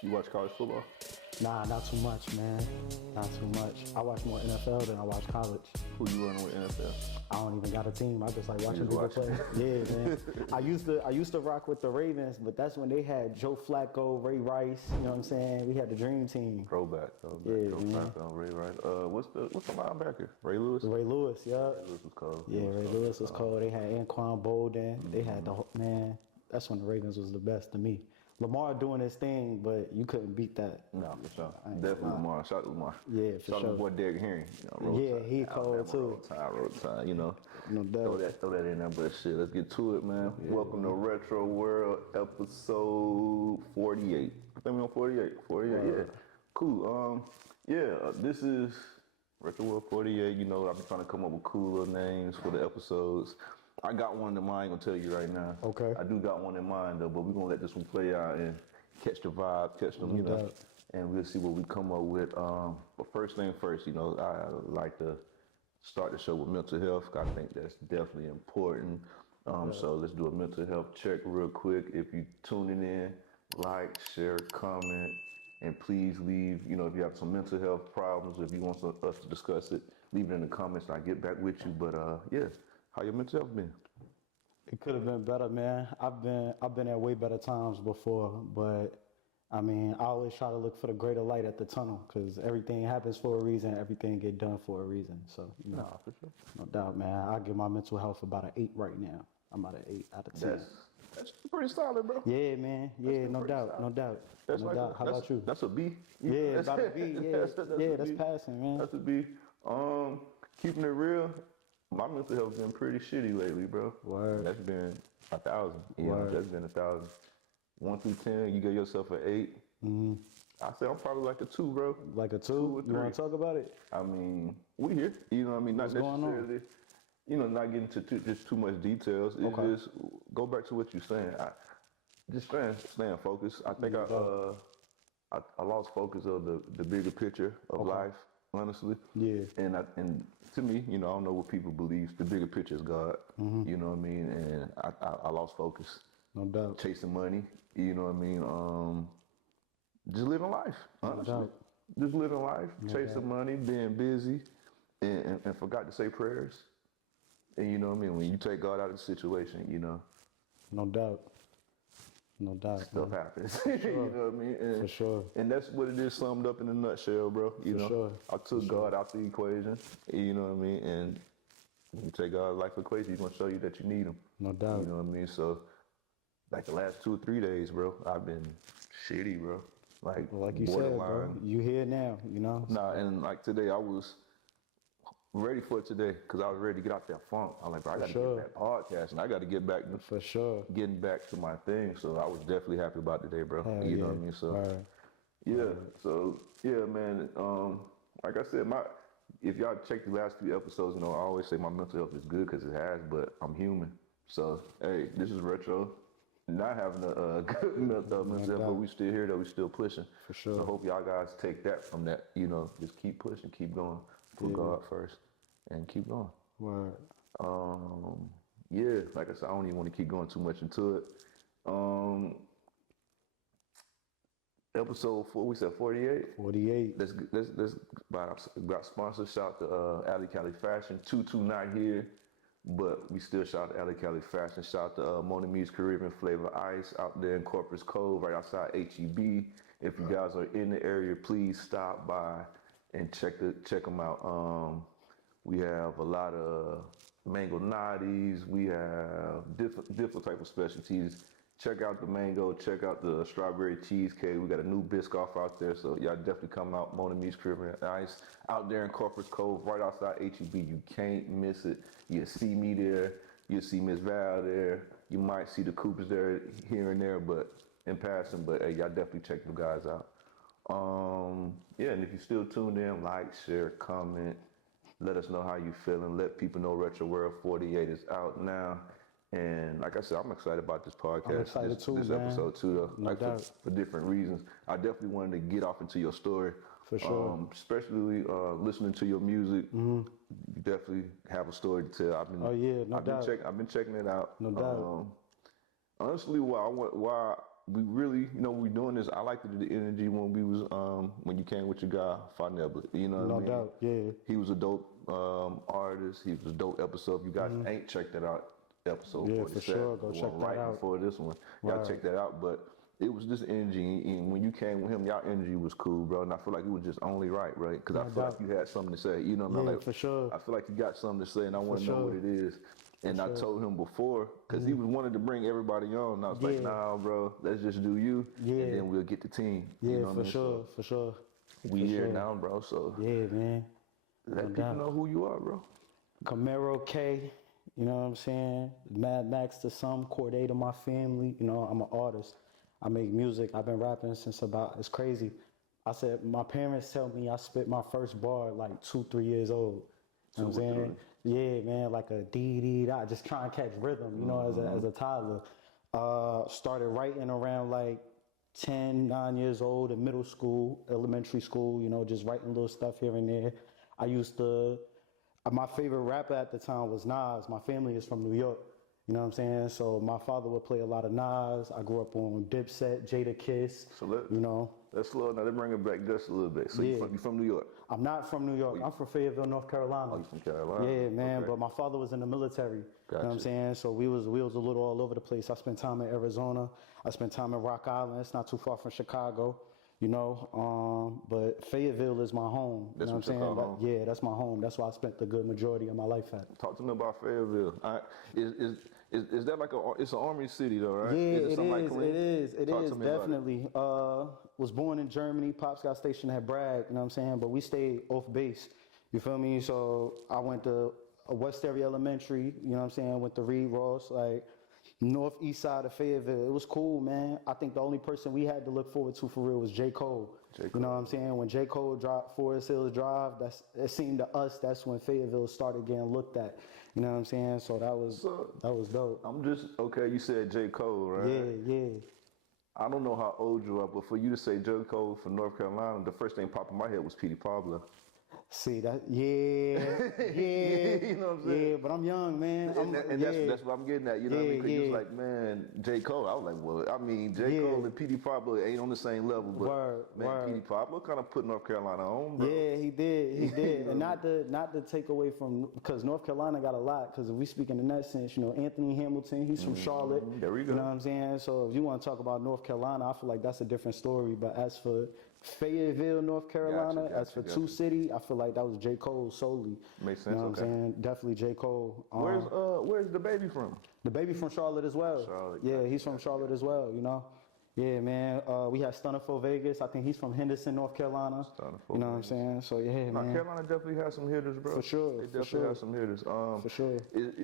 You watch college football? Nah, not too much, man. Not too much. I watch more NFL than I watch college. Who you running with NFL? I don't even got a team. I just like watching just people watch. play. Yeah, man. I used to rock with the Ravens, but that's when they had Joe Flacco, Ray Rice. You know what I'm saying? We had the dream team. Throwback. Yeah, Joe man. Flacco, Ray Rice. What's the linebacker? Ray Lewis? Ray Lewis, yeah. Ray Lewis was cold. Yeah, Ray Lewis was cold. They had Anquan Bolden. They had the man. That's when the Ravens was the best to me. Lamar doing his thing, but you couldn't beat that. No, for sure. Definitely Lamar. Shout out to Lamar. Yeah, for Shout out sure. to boy Derrick Henry. Yeah, he cold too. Roll Tide, No doubt. Throw that in there, but shit, let's get to it, man. Yeah, Welcome to Retro World, episode 48. I think we're on 48. 48, yeah. Cool. This is Retro World 48. You know, I've been trying to come up with cooler names for the episodes. I got one in mind, I'm gonna tell you right now. Okay. I do got one in mind though, but we're gonna let this one play out and catch the vibe, catch them, and we'll see what we come up with. But first thing first, I like to start the show with mental health. I think that's definitely important. So let's do a mental health check real quick. If you tuning in, like, share, comment, and please leave, if you have some mental health problems, if you want us to discuss it, leave it in the comments and I'll get back with you. But how your mental health been? It could have been better, man. I've been at way better times before, but I mean, I always try to look for the greater light at the tunnel because everything happens for a reason. Everything get done for a reason. So, For sure. No doubt, man. I give my mental health about an 8 right now. I'm about an 8 out of 10. That's pretty solid, bro. Yeah, man. Yeah, no doubt. solid. No doubt. That's No doubt. How about you? That's a B. Yeah, about a B. Yeah, that's B. passing, man. That's a B. Keeping it real, my mental health been pretty shitty lately, bro. Word. That's been 1,000. Word. That's been 1,000. 1 through 10, you give yourself an 8. I say I'm probably like a 2, bro. Like a 2? or You want to talk about it? I mean, we here. You know what I mean? Not What's going on? necessarily, not getting into just too much details. It's Okay. just go back to what you're saying. Just staying focused. I think I lost focus of the bigger picture of life, honestly. Yeah. And to me, I don't know what people believe. The bigger picture is God. You know what I mean? And I lost focus. No doubt. Chasing money. You know what I mean? Just living life, honestly. No doubt. Just living life, chasing doubt. money, being busy, and forgot to say prayers. And you know what I mean? When you take God out of the situation, No doubt. No doubt. stuff man. happens. You know what I mean? And, For sure. And that's what it is summed up in a nutshell, bro. You For know, sure. I took God out the equation. You know what I mean? And when you take God out of life equation, he's gonna show you that you need him. No doubt. You know what I mean? So, like the last 2 or 3 days, bro, I've been shitty, bro. Like Like you said, bro. You here now, Nah, and like today, I was ready for it today because I was ready to get out that funk. I'm like, bro, I got to sure. get that podcast and I got to get back to For sure. getting back to my thing. So I was definitely happy about today, bro. Hell you know yeah. what I mean? So Word. yeah, so yeah, man. Like I said, if y'all check the last 3 episodes, I always say my mental health is good because it has, but I'm human. So hey, this is Retro. Not having a good mental health, but we still here though. We still pushing. For sure. So hope y'all guys take that from that. Just keep pushing, keep going. Put God first, and keep going. Word. Yeah, like I said, I don't even want to keep going too much into it. Episode 4, we said 48. 48. Let's got sponsors. Shout to Alley Cali Fashion. Tutu not here, but we still shout to Alley Cali Fashion. Shout to Mona Me's Caribbean Flavor Ice out there in Corpus Cove, right outside HEB. If you guys are in the area, please stop by and check them out. We have a lot of mango natties. We have different type of specialties. Check out the mango. Check out the strawberry cheesecake. We got a new Biscoff out there, so y'all definitely come out. Mona Me's Caribbean Ice out there in Corpus Cove, right outside HEB. You can't miss it. You see me there. You see Miss Val there. You might see the Coopers there here and there, but in passing. But hey, y'all definitely check the guys out. Yeah, and if you're still tuned in, like, share, comment. Let us know how you feeling. Let people know Retro World 48 is out now. And like I said, I'm excited about this podcast. I'm excited too, this man. episode too, though. No doubt. For different reasons. I definitely wanted to get off into your story. For sure. Especially listening to your music. You definitely have a story to tell. Oh, yeah, no doubt. I've been checking it out. No doubt. Honestly, why we really, you know, we doing this. I liked the energy when we was when you came with your guy Farnell. You know what I No mean? doubt, yeah. He was a dope artist. He was a dope episode. If you guys ain't checked that out, episode Yeah, 47, for sure. Go the check one that right out. before this one. Y'all Right. check that out. But it was just energy, and when you came with him, y'all energy was cool, bro. And I feel like it was just only right? Because I No feel doubt. like you had something to say. You know what I Yeah, mean? Like, for sure. I feel like you got something to say, and I want to know sure. what it is. And I told him before, because he was wanting to bring everybody on, and I was like, Yeah. nah, bro, let's just do you, Yeah. and then we'll get the team. Yeah, you know what I for mean? sure, for sure. So we for here sure. now, bro. So Yeah, man. let No people doubt. know who you are, bro. Camaro K, you know what I'm saying? Mad Max to some, Corday to my family. You know, I'm an artist. I make music. I've been rapping since it's crazy. I said, my parents tell me I spit my first bar at like 2-3 years old. You know what I'm 2 or saying? Yeah, man, like a dee-dee-da, just trying to catch rhythm, you know, as a toddler. Started writing around like 10, 9 years old in middle school, elementary school, you know, just writing little stuff here and there. I used to, my favorite rapper at the time was Nas. My family is from New York, you know what I'm saying? So my father would play a lot of Nas. I grew up on Dipset, Jada Kiss, So you know. let's slow it down. Let's bring it back just a little bit. So Yeah. you from New York? I'm not from New York. I'm from Fayetteville, North Carolina. Oh, you from Carolina? Yeah, man. Okay. But my father was in the military. You know what I'm Gotcha. saying? So we was a little all over the place. I spent time in Arizona. I spent time in Rock Island. It's not too far from Chicago. You know, but Fayetteville is my home. That's you know what what I'm you call saying? home? Yeah, that's my home. That's where I spent the good majority of my life at. Talk to me about Fayetteville. Is that like it's an army city though, right? Yeah, is it it something like is. Killeen? It is. It Talk is to me about it. definitely. Was born in Germany. Pops got stationed at Bragg. You know what I'm saying? But we stayed off base. You feel me? So I went to West Area Elementary. You know what I'm saying? Went to Reed Ross, like northeast side of Fayetteville. It was cool, man. I think the only person we had to look forward to for real was J. Cole. You know what I'm saying? When J. Cole dropped Forest Hills Drive, it seemed to us that's when Fayetteville started getting looked at. You know what I'm saying? So that was dope. I'm just okay. You said J. Cole, right? Yeah, yeah. I don't know how old you are, but for you to say J. Cole from North Carolina, the first thing popped in my head was Petey Pablo. See that? Yeah, yeah, You know what I'm saying? yeah. But I'm young, man. And that's what I'm getting at. You know what I mean? Because you was yeah. like, man, J. Cole. I was like, well, I mean, J. Yeah. Cole and Petey Pablo ain't on the same level, but Word, man, word. Petey Pablo kind of put North Carolina on, bro. Yeah, he did, and not to take away from because North Carolina got a lot. Because if we speaking in that sense, you know, Anthony Hamilton, he's from Charlotte. There we go. You know what I'm saying? So if you want to talk about North Carolina, I feel like that's a different story. But as for Fayetteville, North Carolina, as for Two City, I feel like that was J. Cole solely. Makes You sense. know what Okay. I'm saying? Definitely J. Cole. Where's the baby from? The baby from Charlotte as well. Charlotte, Yeah, he's from Charlotte as well, you know. Yeah, man. We had Stunner for Vegas. I think he's from Henderson, North Carolina. Stunner for You know what I'm saying? So yeah, North man. Carolina definitely has some hitters, bro. For sure, They for definitely sure. have some hitters. For sure.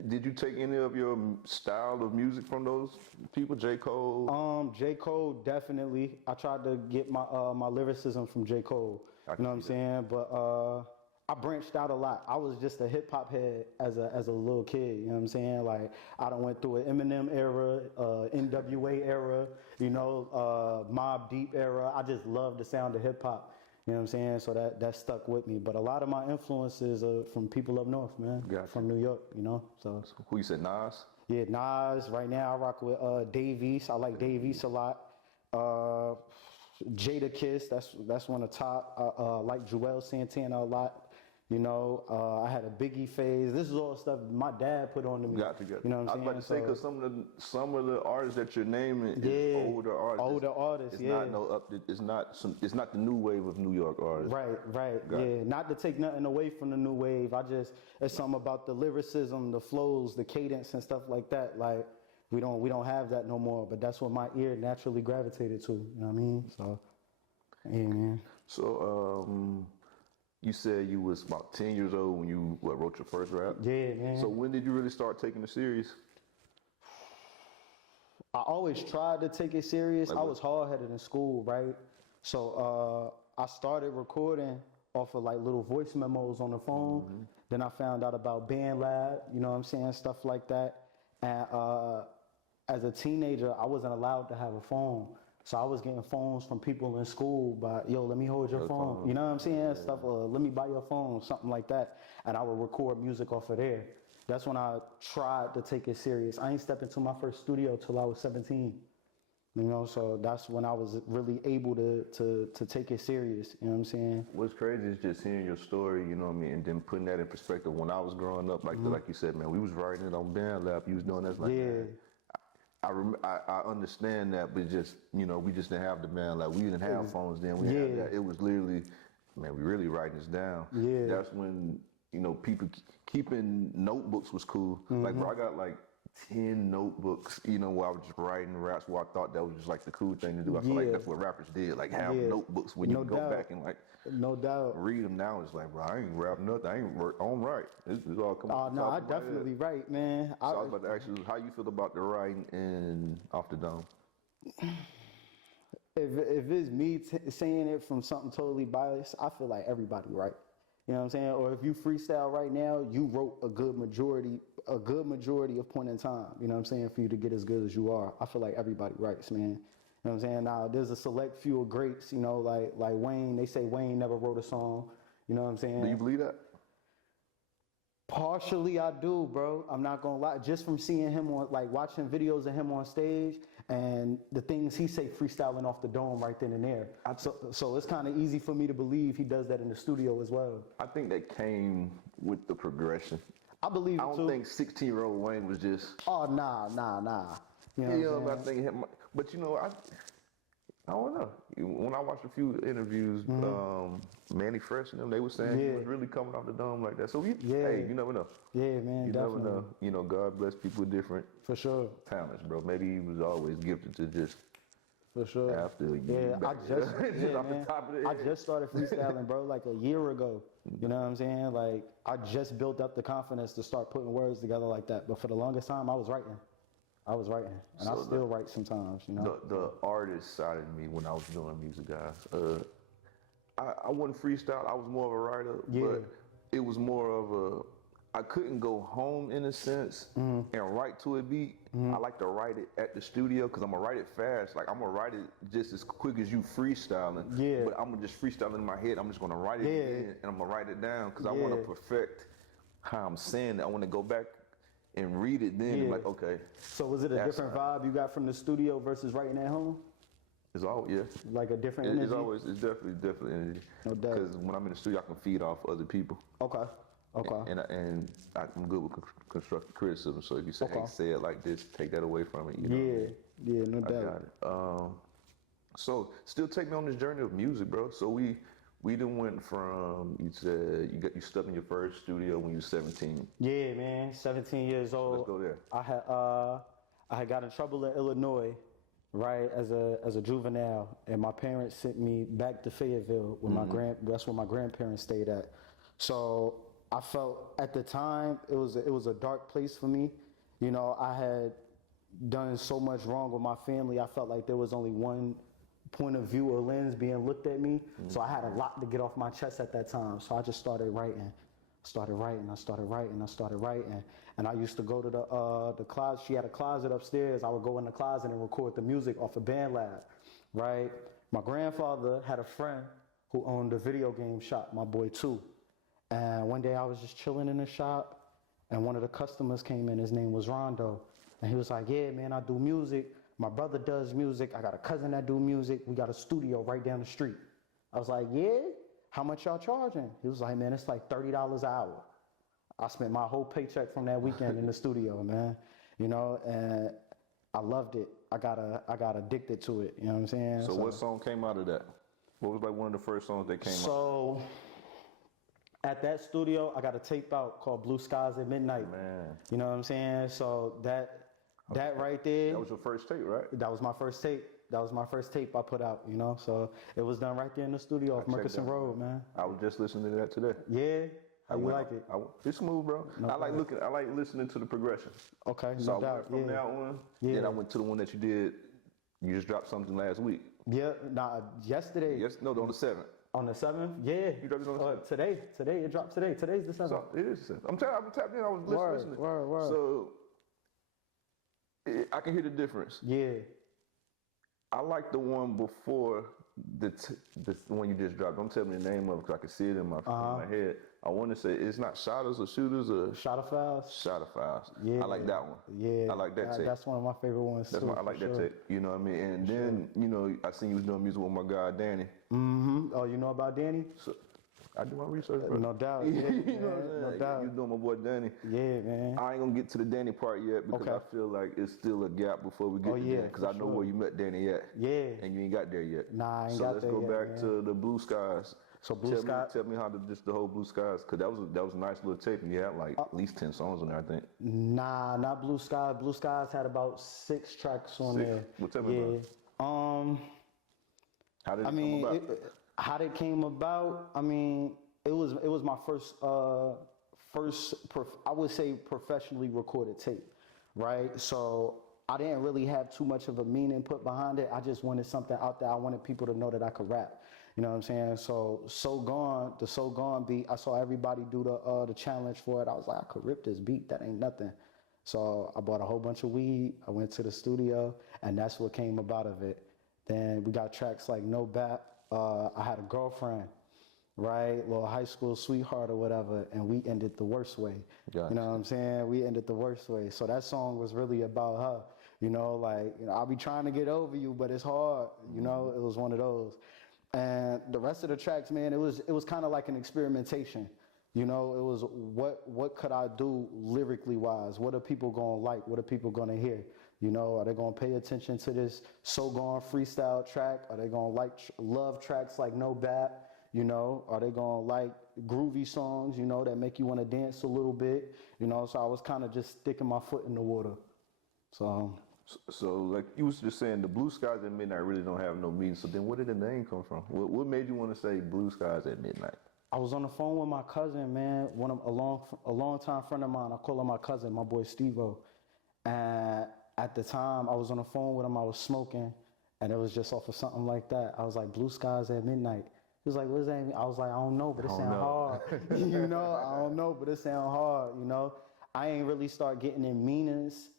Did you take any of your style of music from those people? J. Cole? J. Cole definitely. I tried to get my lyricism from J. Cole. I You know what can I'm see saying? But I branched out a lot. I was just a hip hop head as a little kid. You know what I'm saying? Like I done went through an Eminem era, NWA era, you know, Mobb Deep era. I just love the sound of hip hop. You know what I'm saying? So that stuck with me. But a lot of my influences are from people up north, man. Gotcha. From New York, you know. So Who you said, Nas? yeah, Nas. Right now, I rock with Dave East. I like Dave East a lot. Jada Kiss. That's one of the top. Like Joel Santana a lot. You know, I had a Biggie phase. This is all stuff my dad put on to me. Got to. You know what I I'm was about to say saying? because some of the artists that you're naming Yeah, is older artists. older artists, It's yeah. not no up. It's not the new wave of New York artists. Right, Got yeah. it. Not to take nothing away from the new wave. It's something about the lyricism, the flows, the cadence, and stuff like that. Like we don't have that no more. But that's what my ear naturally gravitated to. You know what I mean? So, yeah, man. So you said you was about 10 years old when you wrote your first rap. Yeah, man. So when did you really start taking it serious? I always tried to take it serious. Like I what? was hard-headed in school, right? So I started recording off of like little voice memos on the phone. Mm-hmm. Then I found out about BandLab, you know what I'm saying, stuff like that. And as a teenager, I wasn't allowed to have a phone. So I was getting phones from people in school by, yo, let me hold your phone. You know what I'm saying? Stuff, let me buy your phone, something like that. And I would record music off of there. That's when I tried to take it serious. I ain't stepped into my first studio till I was 17. You know, so that's when I was really able to take it serious. You know what I'm saying? What's crazy is just hearing your story, you know what I mean, and then putting that in perspective. When I was growing up, like you said, man, we was writing it on band lab. You was doing this like Yeah. that. I understand that, but just we just didn't have the band lab. We didn't have phones then. We didn't have that. It was literally, man, we really writing this down. Yeah. That's when people keeping notebooks was cool. Like, bro, I got like 10 notebooks, where I was just writing raps where I thought that was just like the cool thing to do. I feel like that's what rappers did, like have notebooks when you No go doubt. back and like No doubt. read them now. It's like, bro, I ain't rap nothing. I don't write. It's all coming Oh off the no, top I of my head. definitely right, man. So I was about to ask you, how you feel about the writing and Off the Dome? If it's me saying it from something totally biased, I feel like everybody right. You know what I'm saying? Or if you freestyle right now, you wrote a good majority of point in time. You know what I'm saying? For you to get as good as you are, I feel like everybody writes, man. You know what I'm saying? Now there's a select few of greats. Like Wayne. They say Wayne never wrote a song. You know what I'm saying? Do you believe that? Partially, I do, bro. I'm not gonna lie. Just from seeing him on, like, watching videos of him on stage and the things he say freestyling off the dome right then and there. So it's kind of easy for me to believe he does that in the studio as well. I think that came with the progression. I believe I it don't too. think 16-year-old Wayne was just. Oh nah. You know what I'm saying? I think him. But I don't know. When I watched a few interviews, Manny Fresh and them, they were saying he was really coming off the dome like that. So hey, you never know. Yeah, man, You definitely. never know. God bless people with different For sure. talents, bro. Maybe he was always gifted to just For sure. after Yeah, back just off man. the top of the I head. just started freestyling, bro, like a year ago. You know what I'm saying? Like, I just built up the confidence to start putting words together like that. But for the longest time, I was writing. And I still write sometimes, The artist side of me when I was doing music, guys. I wasn't freestyle. I was more of a writer, but it was more of I couldn't go home in a sense and write to a beat. I like to write it at the studio because I'm gonna write it fast. Like I'm gonna write it just as quick as you freestyling. Yeah. But I'm gonna just freestyle in my head. I'm just gonna write it in and I'm gonna write it down because I want to perfect how I'm saying it. I want to go back and read it then. And like, okay, So was it a different vibe you got from the studio versus writing at home? it's all Like a different energy? It's definitely energy. No doubt. Because when I'm in the studio, I can feed off other people. Okay. And I'm good with constructive criticism. So if you say, hey, say it like this, take that away from it. You know what I mean? Yeah, no I doubt. got it. So still take me on this journey of music, bro. So we done went from, you said you stepped in your first studio when you were 17. Yeah, man. 17 years old. Let's go there. I had got in trouble in Illinois, right, as a juvenile, and my parents sent me back to Fayetteville with that's where my grandparents stayed at. So I felt at the time it was a dark place for me. I had done so much wrong with my family. I felt like there was only one point of view or lens being looked at me. So I had a lot to get off my chest at that time. So I just started writing. And I used to go to the closet. She had a closet upstairs. I would go in the closet and record the music off of BandLab, right? My grandfather had a friend who owned a video game shop, my boy too. And one day I was just chilling in the shop and one of the customers came in. His name was Rondo. And he was like, yeah, man, I do music. My brother does music. I got a cousin that do music. We got a studio right down the street. I was like, yeah? How much y'all charging? He was like, man, it's like $30 an hour. I spent my whole paycheck from that weekend in the studio, man. And I loved it. I got addicted to it. You know what I'm saying? So what song came out of that? What was like one of the first songs that came out? So at that studio, I got a tape out called Blue Skies at Midnight. Man. You know what I'm saying? So that right there. That was your first tape, right? That was my first tape. That was my first tape I put out, So it was done right there in the studio off Murchison Road, man. I was just listening to that today. Yeah. How you like it? It's smooth, bro. I like listening to the progression. Okay, So no I doubt. went from that one. Then I went to the one that you did. You just dropped something last week. Yeah, yesterday. Yes, no, on the 7th. On the 7th? Yeah. You dropped it on the 7th? Today, it dropped today. Today's the 7th. So it is the 7th. I'm tapped in. I was listening. Word. So I can hear the difference. Yeah. I like the one before the one you just dropped. Don't tell me the name of it because I can see it in my head. I want to say it's not Shotters or Shooters or Shot of Files. Shot of Files. Yeah, I like that one. Yeah, I like that tape. That's one of my favorite ones too. I like that sure. tape. You know what I mean? And then you know I seen you was doing music with my guy Danny. Oh, you know about Danny? So I do my research, bro. No doubt. You Yeah, know what I'm man, saying? no doubt. You doing my boy Danny. Yeah, man. I ain't gonna get to the Danny part yet because Okay. I feel like it's still a gap before we get to yeah, Danny because I for know sure. where you met Danny at. Yeah. And you ain't got there yet. Nah, I ain't so got let's there go yet, back man. to the Blue Skies. So Blue Sky. Tell me how just the whole Blue Skies because that was a nice little tape and you had like at least 10 songs on there I think. Nah, not Blue Sky. Blue Skies had about 6 tracks on 6? there. Well, tell me about it. How did it I come mean, about? how it came about. I mean, it was my first I would say professionally recorded tape, right? So I didn't really have too much of a meaning put behind it. I just wanted something out there. I wanted people to know that I could rap. You know what I'm saying? So the So Gone beat. I saw everybody do the challenge for it. I was like, I could rip this beat. That ain't nothing. So I bought a whole bunch of weed. I went to the studio, and that's what came about of it. Then we got tracks like No Bap. I had a girlfriend, right? Little high school sweetheart or whatever, and we ended the worst way. Gotcha. You know what I'm saying? We ended the worst way. So that song was really about her. You know, like, I'll be trying to get over you, but it's hard. You know, it was one of those. And the rest of the tracks, man, it was kind of like an experimentation. You know, it was what could I do lyrically wise? What are people gonna like? What are people gonna hear? You know, are they gonna pay attention to this So Gone freestyle track? Are they gonna like love tracks like No Bap? You know, are they gonna like groovy songs? You know, that make you want to dance a little bit. You know, so I was kind of just sticking my foot in the water. So like you was just saying, the Blue Skies at Midnight really don't have no meaning. So then where did the name come from? What made you want to say Blue Skies at Midnight? I was on the phone with my cousin, man, a long time friend of mine. I call him my cousin, my boy Steve-O. And at the time, I was on the phone with him. I was smoking, and it was just off of something like that. I was like, Blue Skies at Midnight. He was like, what does that mean? I was like, I don't know, but it sound hard. You know, I don't know, but it sound hard, you know. I ain't really start getting in meanings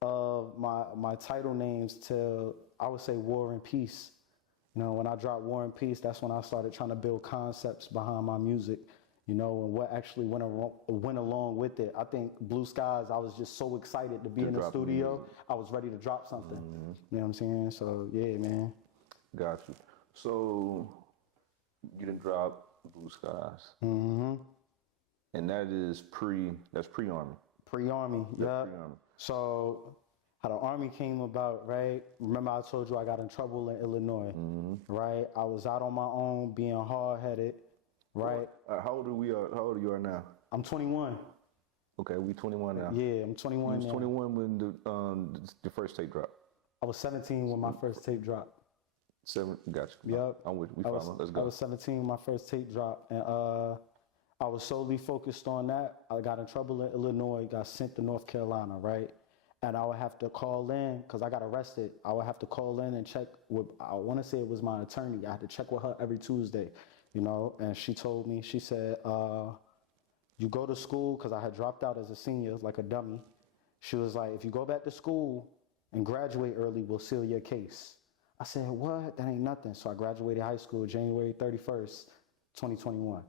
of my title names till, I would say, War and Peace. You know, when I dropped War and Peace, that's when I started trying to build concepts behind my music, you know, and what actually went along with it. I think Blue Skies, I was just so excited to be in the studio. I was ready to drop something. You know what I'm saying? So, yeah, man. Got you. So you didn't drop Blue Skies. And that's pre-Army. Pre-Army, yeah. Pre-Army. So how the Army came about, right? Remember I told you I got in trouble in Illinois, right? I was out on my own being hard-headed, right? How old are you now? I'm 21. Okay, we 21 now. Yeah, I'm 21 You was now. 21 when the first tape dropped. I was 17 when my first tape dropped. Gotcha. Yep. I'm with you. We following. Let's I go. was 17 when my first tape dropped, and I was solely focused on that. I got in trouble in Illinois, got sent to North Carolina, right? And I would have to call in, because I got arrested. I would have to call in and check with, I want to say it was my attorney. I had to check with her every Tuesday, you know? And she told me, she said, you go to school, because I had dropped out as a senior, like a dummy. She was like, if you go back to school and graduate early, we'll seal your case. I said, what? That ain't nothing. So I graduated high school January 31st, 2021,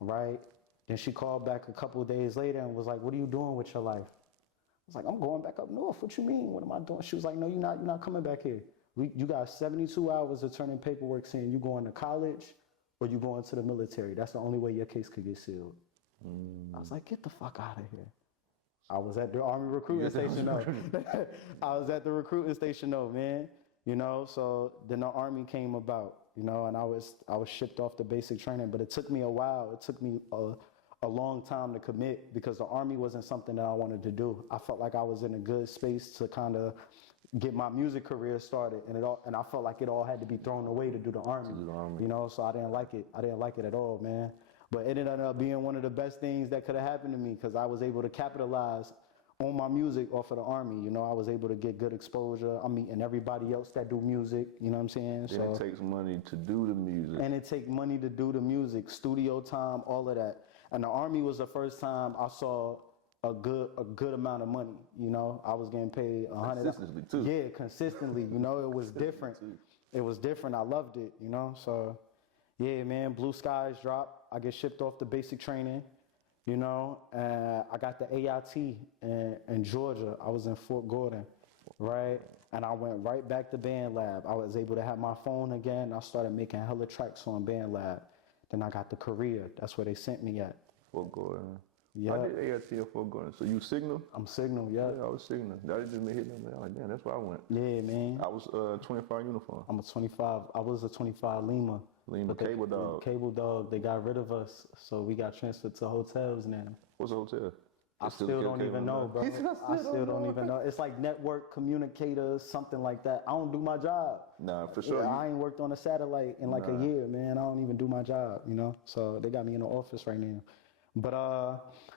right? Then she called back a couple of days later and was like, what are you doing with your life? I was like, I'm going back up north. What you mean? What am I doing? She was like, no, you're not coming back here. You got 72 hours of turning paperwork saying you going to college or you going to the military. That's the only way your case could get sealed. I was like, get the fuck out of here. I was at the Army recruiting station though. I was at the recruiting station though, man. You know, so then the Army came about, you know, and I was shipped off to basic training, but it took me a while. It took me a long time to commit because the Army wasn't something that I wanted to do. I felt like I was in a good space to kind of get my music career started, and I felt like it all had to be thrown away to do the Army. You know, so I didn't like it. I didn't like it at all, man. But it ended up being one of the best things that could have happened to me because I was able to capitalize on my music off of the Army. You know, I was able to get good exposure. I'm meeting everybody else that do music, you know what I'm saying? Then it takes money to do the music. And it takes money to do the music, studio time, all of that. And the Army was the first time I saw a good amount of money. You know, I was getting paid $100 Consistently, too. Yeah, consistently. You know, it was different. It was different. I loved it. You know, so yeah, man. Blue Skies dropped. I get shipped off to basic training. You know, I got the AIT in Georgia. I was in Fort Gordon, right? And I went right back to Band Lab. I was able to have my phone again. I started making hella tracks on Band Lab. Then I got to Korea. That's where they sent me at. Fort Gordon. Yeah. I did AIT at Fort Gordon. So you Signal? I'm Signal, yeah. Yeah, I was Signal. That just made hit them. Like, damn, that's where I went. Yeah, man. I was 25 uniform. I'm a 25. I was a 25 Lima. Lima Cable Dog. Cable Dog. They got rid of us, so we got transferred to hotels now. What's a hotel? I still don't even know, bro. I still don't even know. It's like network communicators, something like that. I don't do my job. Nah, for sure. Yeah, I ain't worked on a satellite in like a year, man. I don't even do my job, you know? So they got me in the office right now. But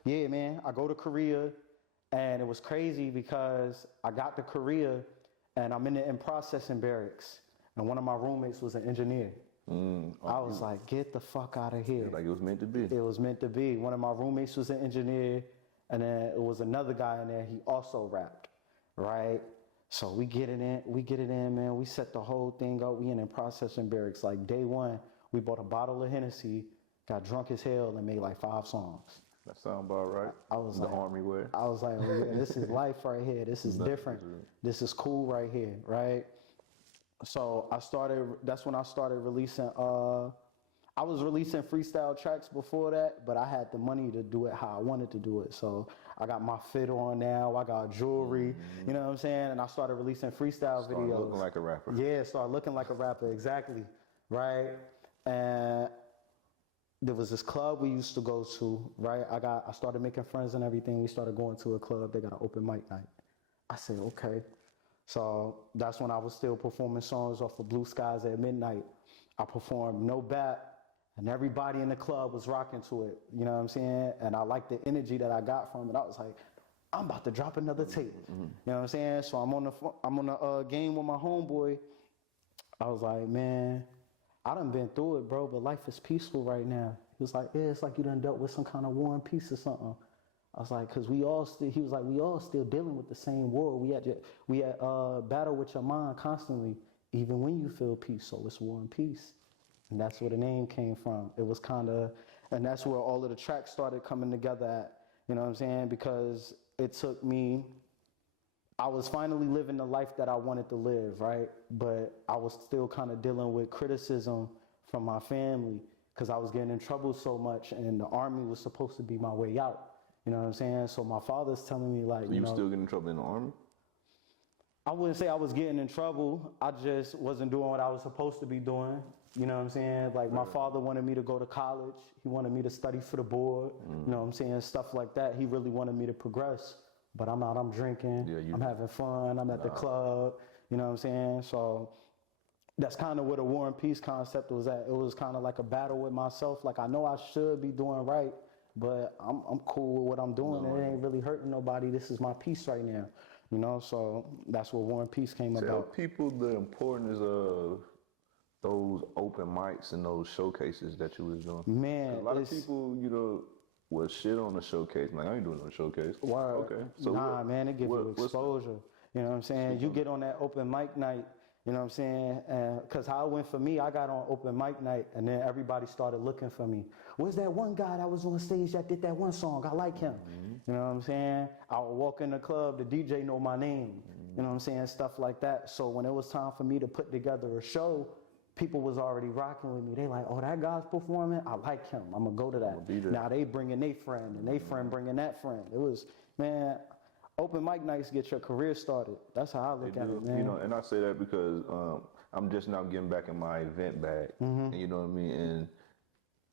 yeah, man, I go to Korea, and it was crazy because I got to Korea, and I'm in processing barracks, and one of my roommates was an engineer. I was like, get the fuck out of here. Like it was meant to be. It was meant to be. One of my roommates was an engineer, and then it was another guy in there. He also rapped, right? So we get it in, man. We set the whole thing up. We in processing barracks. Like day one, we bought a bottle of Hennessy, got drunk as hell, and made like 5 songs. That sound about right. I was the like, Army way. I was like, oh, yeah, this is life right here. This is different. This is cool right here, right? So that's when I started releasing, I was releasing freestyle tracks before that, but I had the money to do it how I wanted to do it. So I got my fit on now, I got jewelry, you know what I'm saying? And I started releasing freestyle videos. Looking like a rapper. Yeah, started looking like a rapper, exactly, right? And there was this club we used to go to, right? I started making friends and everything. We started going to a club, they got an open mic night. I said, okay. So that's when I was still performing songs off of Blue Skies at midnight. I performed No Bat, and everybody in the club was rocking to it. You know what I'm saying? And I liked the energy that I got from it. I was like, I'm about to drop another tape. You know what I'm saying? So I'm on the game with my homeboy. I was like, man, I done been through it, bro, but life is peaceful right now. He was like, yeah, it's like you done dealt with some kind of war and peace or something. I was like, cause he was like, we all still dealing with the same war. We had battle with your mind constantly, even when you feel peace. So it's war and peace. And that's where the name came from. It was and that's where all of the tracks started coming together at, you know what I'm saying? Because it took me, I was finally living the life that I wanted to live, right? But I was still kind of dealing with criticism from my family because I was getting in trouble so much, and the Army was supposed to be my way out. You know what I'm saying? So my father's telling me like, So you know, still getting in trouble in the Army? I wouldn't say I was getting in trouble. I just wasn't doing what I was supposed to be doing. You know what I'm saying? Like my father wanted me to go to college. He wanted me to study for the board. You know what I'm saying? Stuff like that. He really wanted me to progress. But I'm out, I'm drinking, I'm having fun, I'm at the club. You know what I'm saying? So that's kind of where the war and peace concept was at. It was kind of like a battle with myself. Like I know I should be doing right, but I'm cool with what I'm doing. It ain't really hurting nobody. This is my peace right now. You know, so that's where War and Peace came about. Tell people the importance of those open mics and those showcases that you was doing. Man, a lot of people, you know, will shit on the showcase. Like, I ain't doing no showcase. Word. Okay. So nah, man, it gives you exposure. You know what I'm saying? You get on that open mic night, you know what I'm saying? Because how it went for me, I got on open mic night, and then everybody started looking for me. Where's that one guy that was on stage that did that one song? I like him. You know what I'm saying? I would walk in the club, the DJ know my name. You know what I'm saying? Stuff like that. So when it was time for me to put together a show, people was already rocking with me. They like, oh, that guy's performing? I like him. I'm going to go to that. Now they bringing their friend, and they friend bringing that friend. It was, man, open mic nights get your career started. That's how I look at it, man. You know, and I say that because I'm just now getting back in my event bag. And you know what I mean? And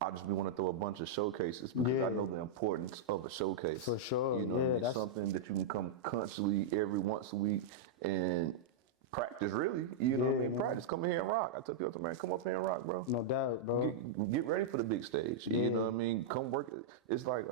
I just want to throw a bunch of showcases because I know the importance of a showcase. For sure. You know what I mean? That's something that you can come constantly every once a week and practice, really. You know what I mean? Practice. Come in here and rock. I tell people, man, come up here and rock, bro. No doubt, bro. Get ready for the big stage. You know what I mean? Come work. It's like,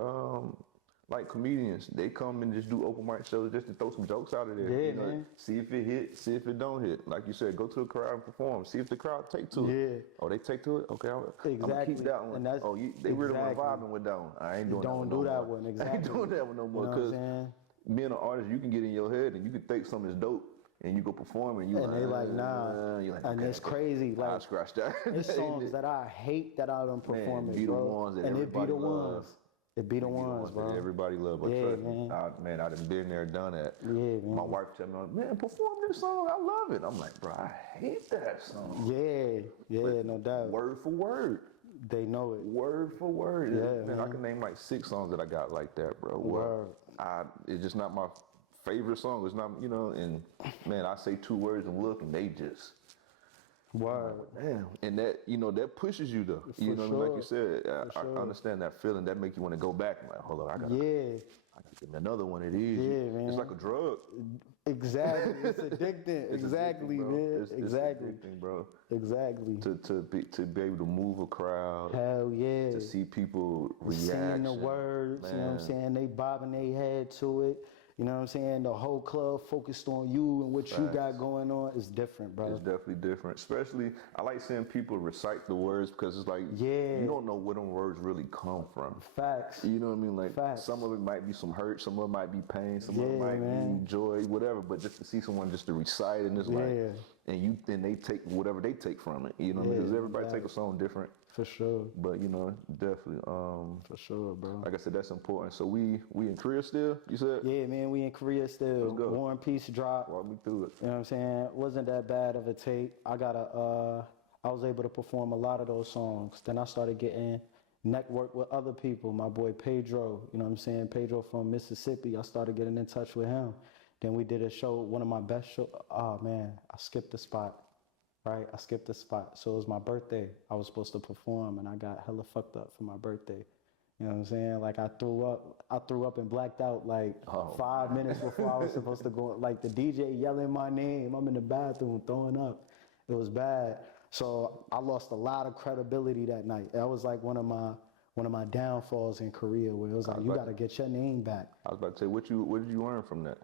like comedians, they come and just do open mic shows just to throw some jokes out of there. Yeah, you know, man. see if it hit, see if it don't hit. Like you said, go to the crowd and perform. See if the crowd take to it. Yeah. Oh, they take to it? Okay, I'm gonna Exactly. keep that one. And that's- Oh, they really want exactly. vibing with that one. I ain't doing Don't that one do no that more. one, I ain't exactly. doing that one no more. You know what I'm Because saying? being an artist, you can get in your head and you can think something's dope and you go perform and you And they like, nah. You're like, And okay, it's okay. crazy. I'll Like, scratch that. it's songs that I hate that I done performing, be the bro. ones that and it be everybody the love. ones. It be the ones, that bro. everybody love. But Yeah, trust me, man. I done been there, done that. Yeah, man. My wife tell me, man, perform this song. I love it. I'm like, bro, I hate that song. Yeah, no doubt. Word for word. They know it. Word for word. Yeah, man, I man. can name like 6 songs that I got like that, bro. Word. It's just not my favorite song. It's not, and man, I say 2 words and look, and they just, Word. man, and that, that pushes you though. You know what I mean? Like you said, I understand that feeling. That make you want to go back. I'm like, hold on, I gotta give me another one of these. Yeah, man. It's like a drug. Exactly. It's addicting. It's Exactly, addicting, bro. man. It's Exactly. addicting, bro. Exactly. To be able to move a crowd, Hell yeah. to see people Singing react, the words, you know what I'm saying? They bobbing their head to it. You know what I'm saying? The whole club focused on you and what you got going on. It's different, bro. It's definitely different. Especially, I like seeing people recite the words because it's like, Yeah. you don't know where them words really come from. Facts. You know what I mean? Like, Facts. some of it might be some hurt, some of it might be pain, some of it Yeah, might man. be joy, whatever. But just to see someone just to recite and it's like, Yeah. and they take whatever they take from it. You know what I mean? Because everybody take a song different. For sure. But definitely. For sure, bro. Like I said, that's important. So we in Korea still, you said? Yeah, man, we in Korea still. Let's go. War and Peace drop. Walk me through it. You know what I'm saying? Wasn't that bad of a tape. I was able to perform a lot of those songs. Then I started getting network with other people. My boy Pedro, you know what I'm saying? Pedro from Mississippi. I started getting in touch with him. Then we did a show, one of my best shows. Oh man, I skipped the spot. Right, I skipped the spot. So it was my birthday. I was supposed to perform, and I got hella fucked up for my birthday. You know what I'm saying? Like I threw up and blacked out like 5 minutes before I was supposed to go. Like the DJ yelling my name. I'm in the bathroom throwing up. It was bad. So I lost a lot of credibility that night. That was like one of my downfalls in Korea, where it was like you got to get your name back. I was about to say, what did you learn from that?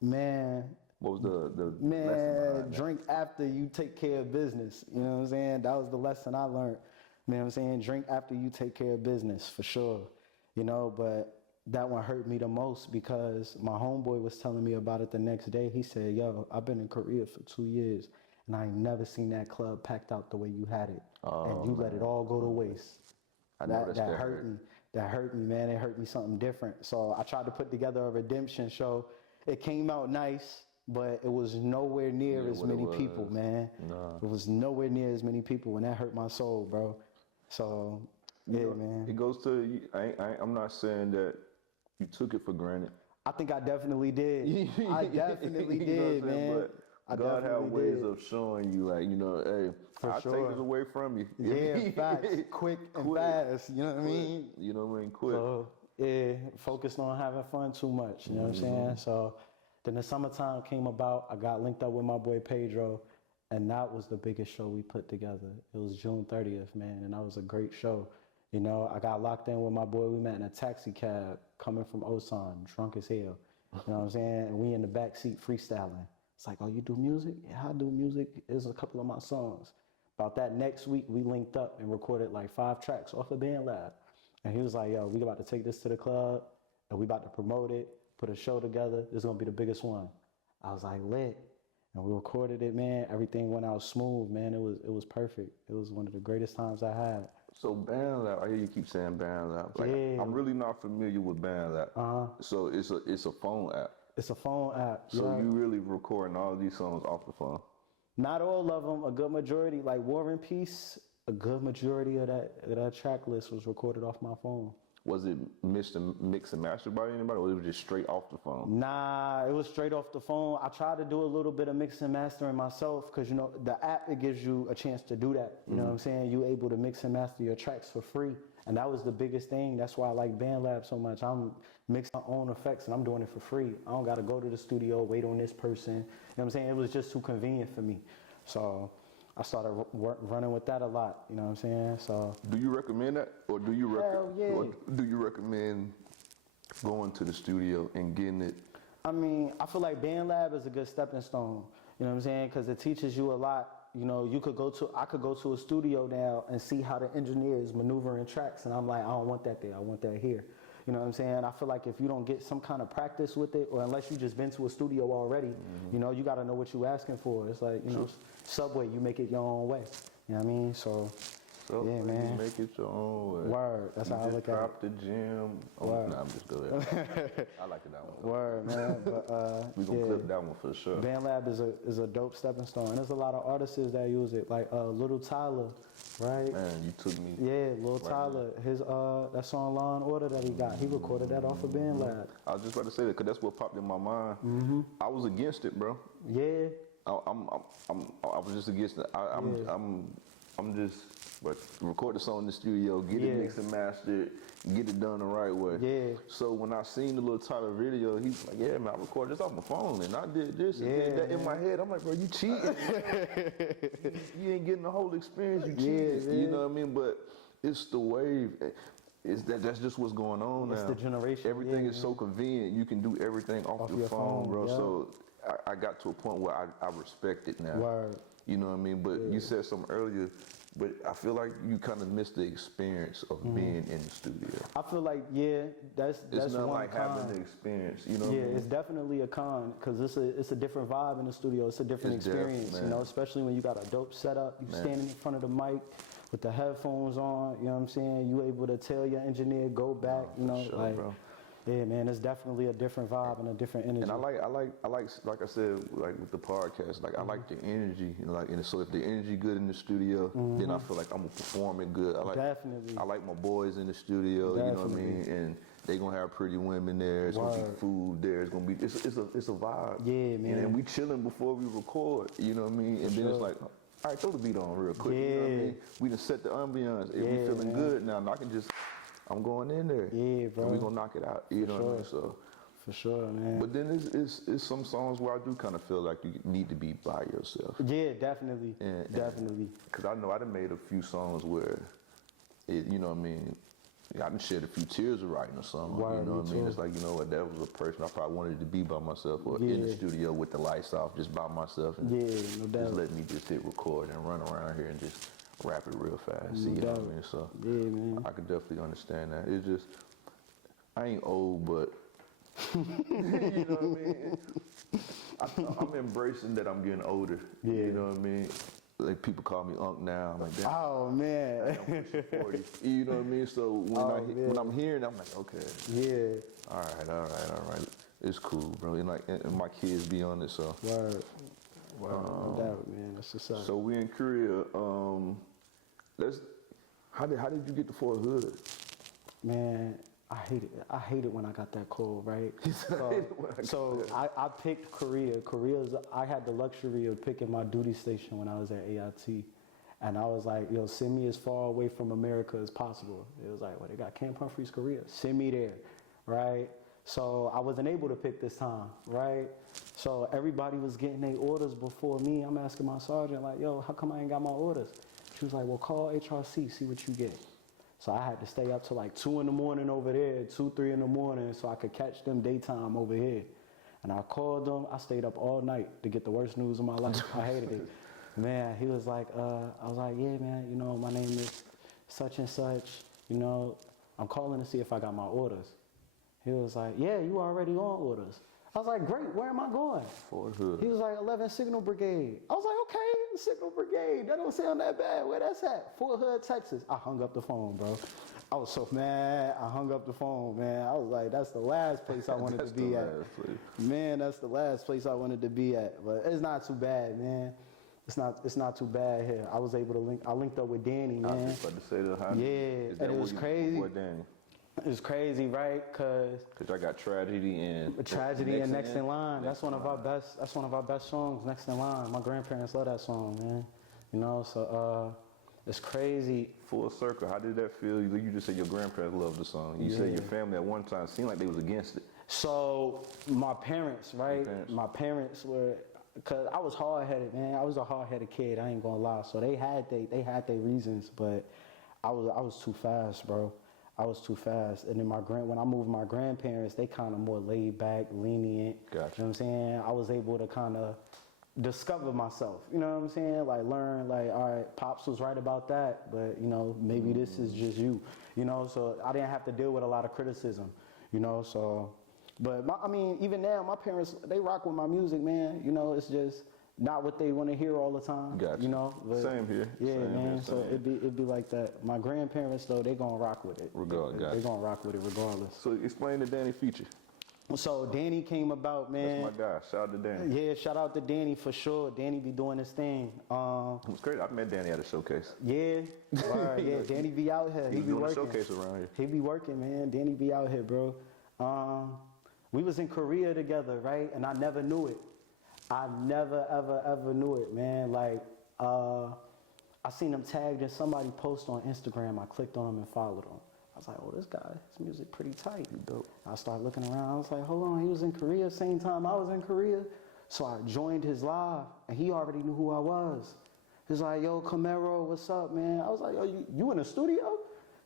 Man. What was the lesson Man, behind that? drink after you take care of business. You know what I'm saying? That was the lesson I learned. You know what I'm saying? Drink after you take care of business, for sure. But that one hurt me the most because my homeboy was telling me about it the next day. He said, yo, I've been in Korea for 2 years, and I ain't never seen that club packed out the way you had it. And you let it all go to waste. That hurt me. That hurt me, man. It hurt me something different. So I tried to put together a redemption show. It came out nice, but it was nowhere near as many people, man. Nah. It was nowhere near as many people, and that hurt my soul, bro. So, yeah, man. It goes to, I'm not saying that you took it for granted. I think I definitely did. I definitely You know what I'm did, saying? man. But God have ways did. of showing you, like, hey, I'll take this away from you. Yeah, facts. Quick and fast, you know what I mean? You know what I mean? Quick. So, yeah, focused on having fun too much, you know what I'm saying? So, then the summertime came about. I got linked up with my boy Pedro, and that was the biggest show we put together. It was June 30th, man, and that was a great show. I got locked in with my boy. We met in a taxi cab coming from Osan, drunk as hell. You know what I'm saying? And we in the back seat freestyling. It's like, oh, you do music? Yeah, I do music. There's a couple of my songs. About that next week, we linked up and recorded like 5 tracks off of BandLab. And he was like, yo, we about to take this to the club, and we about to promote it, put a show together. This is going to be the biggest one. I was like, lit. And we recorded it, man. Everything went out smooth, man. It was perfect. It was one of the greatest times I had. So BandLab, I hear you keep saying BandLab. Like, Yeah. I'm really not familiar with BandLab. So it's a phone app. It's a phone app. So yeah. you really recording all these songs off the phone? Not all of them. A good majority, like War and Peace, a good majority of that track list was recorded off my phone. Was it mixed and mastered by anybody, or it was just straight off the phone? Nah, it was straight off the phone. I tried to do a little bit of mix and mastering myself because, the app, it gives you a chance to do that. You know what I'm saying? You're able to mix and master your tracks for free. And that was the biggest thing. That's why I like BandLab so much. I'm mixing my own effects and I'm doing it for free. I don't got to go to the studio, wait on this person. You know what I'm saying? It was just too convenient for me. So I started running with that a lot. You know what I'm saying? So Do you recommend that, or do you Hell yeah. or do you recommend going to the studio and getting it? I mean, I feel like Band Lab is a good stepping stone. You know what I'm saying? Because it teaches you a lot. You know, I could go to a studio now and see how the engineers maneuvering tracks, and I'm like, I don't want that there. I want that here. You know what I'm saying? I feel like if you don't get some kind of practice with it, or unless you just been to a studio already, you know, you got to know what you asking for. It's like, you know, Subway, you make it your own way. You know what I mean? So yeah, man. You make it your own way. Word. That's you how I look at it. Drop the gym. Oh, Word. nah, I'm just good. I like that one. Word, man. But We gonna clip that one for sure. Band Lab is a dope stepping stone. And there's a lot of artists that use it, like Little Tyler, right? Man, you took me. Yeah, Lil right Tyler, his that song Law and Order that he got, he recorded that off of Band Lab. I was just about to say that because that's what popped in my mind. I was against it, bro. Yeah, I was just against it. I'm just, but record the song in the studio, get it mixed and mastered, get it done the right way. Yeah. So when I seen the Little Tyler video, he was like, yeah, man, I recorded this off my phone and I did this and did that in my head. I'm like, bro, you cheating. You ain't getting the whole experience, you cheated. Yeah. You know what I mean? But it's the wave. That's just what's going on now. It's the generation. Everything is so convenient. You can do everything off your phone, bro. Yeah. So I got to a point where I respect it now. Word. You know what I mean? But you said something earlier, but I feel like you kind of missed the experience of being in the studio. I feel like, that's It's not one like con. having the experience, you know what I mean? It's definitely a con because it's a different vibe in the studio. It's a different It's experience, you man. know, especially when you got a dope setup. You standing in front of the mic with the headphones on, you know what I'm saying? You able to tell your engineer, go back, you know, sure, like, bro. yeah, man, it's definitely a different vibe and a different energy. And I like, like I said, like with the podcast, like I like the energy, you know, like, and so if the energy good in the studio, then I feel like I'm gonna perform it good. Definitely. I like my boys in the studio, you know what I mean, and they gonna have pretty women there. It's gonna be food there. It's gonna be, it's a vibe. Yeah, man. And we chilling before we record, you know what I mean, and then it's like, all right, throw the beat on real quick. You know what I mean? We done set the ambiance. If we feeling good now, I can just. I'm going in there. Yeah, bro. And we gonna knock it out. You know what I mean? So. For sure, man. But then it's some songs where I do kind of feel like you need to be by yourself. Yeah, definitely. Definitely. Because I know I done made a few songs where, you know what I mean, I done shed a few tears of writing a song. You know what I mean? It's like, you know what, that was a person I probably wanted to be by myself or in the studio with the lights off, just by myself. And no doubt. just let me just hit record and run around here and just rap it real fast. You know what I mean? So man. I could definitely understand that. It's just, I ain't old, but you know what I mean? I'm embracing that I'm getting older. Yeah. You know what I mean? Like people call me Unc now. I'm like, damn. Oh, man. I'm pushing 40. You know what I mean? So when I'm hearing, I'm like, okay. Yeah. All right. It's cool, bro. And like, and my kids be on it, so. Word. No doubt, man. That's what's up. So we in Korea. How did you get to Fort Hood? Man, I hate it when I got that call, right? So I picked Korea. I had the luxury of picking my duty station when I was at AIT. And I was like, yo, send me as far away from America as possible. It was like, well, they got Camp Humphreys, Korea. Send me there, right? So I wasn't able to pick this time, right? So everybody was getting their orders before me. I'm asking my sergeant, like, yo, how come I ain't got my orders? She was like, well, call HRC, see what you get. So I had to stay up till like 2 in the morning over there, 2, 3 in the morning, so I could catch them daytime over here. And I called them. I stayed up all night to get the worst news of my life. I hated it. Man, he was like, I was like, yeah, man, you know, my name is such and such. You know, I'm calling to see if I got my orders. He was like, yeah, you already on orders. I was like, great, where am I going? Fort Hood. He was like, 11 Signal Brigade. I was like, okay, Signal Brigade. That don't sound that bad. Where that's at? Fort Hood, Texas. I hung up the phone, bro. I was so mad. I hung up the phone, man. I was like, that's the last place I wanted to be at. Man, that's the last place I wanted to be at. But it's not too bad, man. It's not too bad here. I was able to I linked up with Danny, man. I was just about to say that. Yeah, and it was crazy. Danny? It's crazy, right? Cause I got Tragedy and Next in Line. That's one of our best. That's one of our best songs. Next in Line. My grandparents love that song, man. You know, so it's crazy. Full circle. How did that feel? You just said your grandparents loved the song. You said your family at one time seemed like they was against it. So my parents, right? My parents were, cause I was hard-headed, man. I was a hard-headed kid. I ain't gonna lie. So they had their reasons, but I was too fast, bro. I was too fast. And then when I moved my grandparents, they kind of more laid back, lenient. Gotcha. You know what I'm saying? I was able to kind of discover myself. You know what I'm saying? Like learn, like, all right, Pops was right about that, but you know, maybe this is just you. You know, so I didn't have to deal with a lot of criticism. You know, so. But I mean, even now, my parents, they rock with my music, man. You know, it's just not what they want to hear all the time. Gotcha. You know, but Same here. yeah, Same man. here, So same it'd be like that. My grandparents though, they gonna rock with it. Regardless, They gotcha. gonna rock with it regardless. So explain the Danny feature. So Danny came about, man. That's my guy. Shout out to Danny. Yeah, shout out to Danny for sure. Danny be doing his thing. It was crazy. I met Danny at a showcase. Yeah, right, yeah. Danny be out here. He was be doing a working. showcase around here. He be working, man. Danny be out here, bro. We was in Korea together, right? And I never knew it. I never, ever knew it, man. Like, I seen him tagged in somebody post on Instagram. I clicked on him and followed him. I was like, oh, this guy, his music pretty tight. Dope. I started looking around. I was like, hold on, he was in Korea same time I was in Korea. So I joined his live, and he already knew who I was. He's like, yo, Camaro, what's up, man? I was like, yo, you in the studio?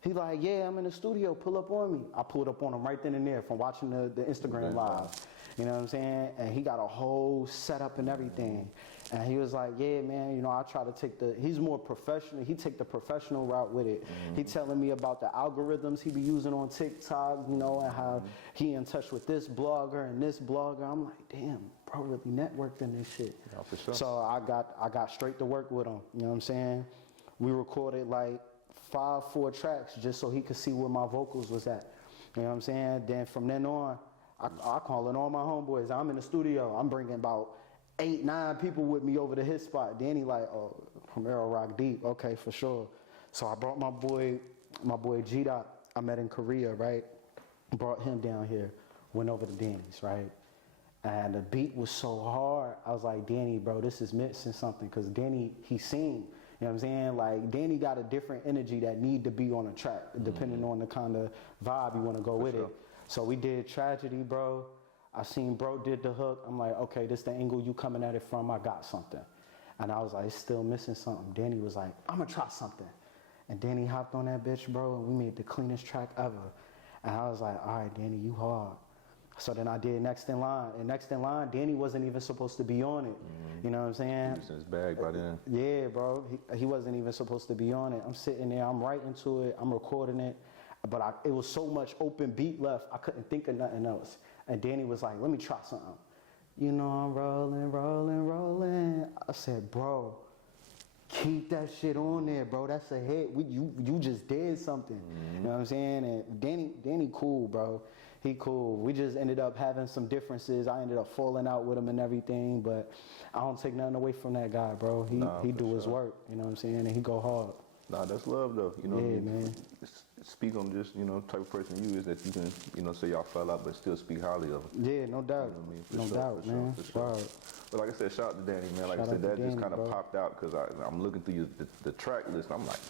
He like, yeah, I'm in the studio. Pull up on me. I pulled up on him right then and there from watching the Instagram live. You know what I'm saying? And he got a whole setup and everything. And he was like, yeah, man, you know, I try to take he's more professional. He take the professional route with it. He telling me about the algorithms he be using on TikTok, you know, and how he in touch with this blogger and this blogger. I'm like, damn, bro, really networked in this shit. Yeah, for sure. So I got straight to work with him. You know what I'm saying? We recorded like 4 tracks just so he could see where my vocals was at. You know what I'm saying? Then from then on, I call in all my homeboys. I'm in the studio. I'm bringing about 8, 9 people with me over to his spot. Danny like, oh, Camaro rock deep. Okay, for sure. So I brought my boy G-Dot. I met in Korea, right? Brought him down here. Went over to Danny's, right? And the beat was so hard. I was like, Danny, bro, this is missing something. Because Danny, he sing. You know what I'm saying? Like, Danny got a different energy that need to be on a track, depending on the kind of vibe you want to go with it. So we did Tragedy, bro. I seen bro did the hook. I'm like, okay, this the angle you coming at it from. I got something. And I was like, it's still missing something. Danny was like, I'm going to try something. And Danny hopped on that bitch, bro, and we made the cleanest track ever. And I was like, all right, Danny, you hard. So then I did Next in Line. And Next in Line, Danny wasn't even supposed to be on it. You know what I'm saying? He was in his bag by then. Yeah, bro. He wasn't even supposed to be on it. I'm sitting there, I'm writing to it, I'm recording it. But it was so much open beat left, I couldn't think of nothing else. And Danny was like, let me try something. You know, I'm rolling. I said, bro, keep that shit on there, bro. That's a hit. You just did something. You know what I'm saying? And Danny cool, bro. He cool. We just ended up having some differences. I ended up falling out with him and everything, but I don't take nothing away from that guy, bro. He do his work, you know what I'm saying? And he go hard. Nah, that's love though. You know, Yeah, man. Speak on just, you know, type of person you is that you can, you know, say y'all fell out but still speak highly of him. Yeah, no doubt. You know what I mean? No doubt, man. For sure. Word. But like I said, shout out to Danny, man. Like Shout I said, out to that just Danny, kind of bro. popped out because I'm looking through the track list. I'm like,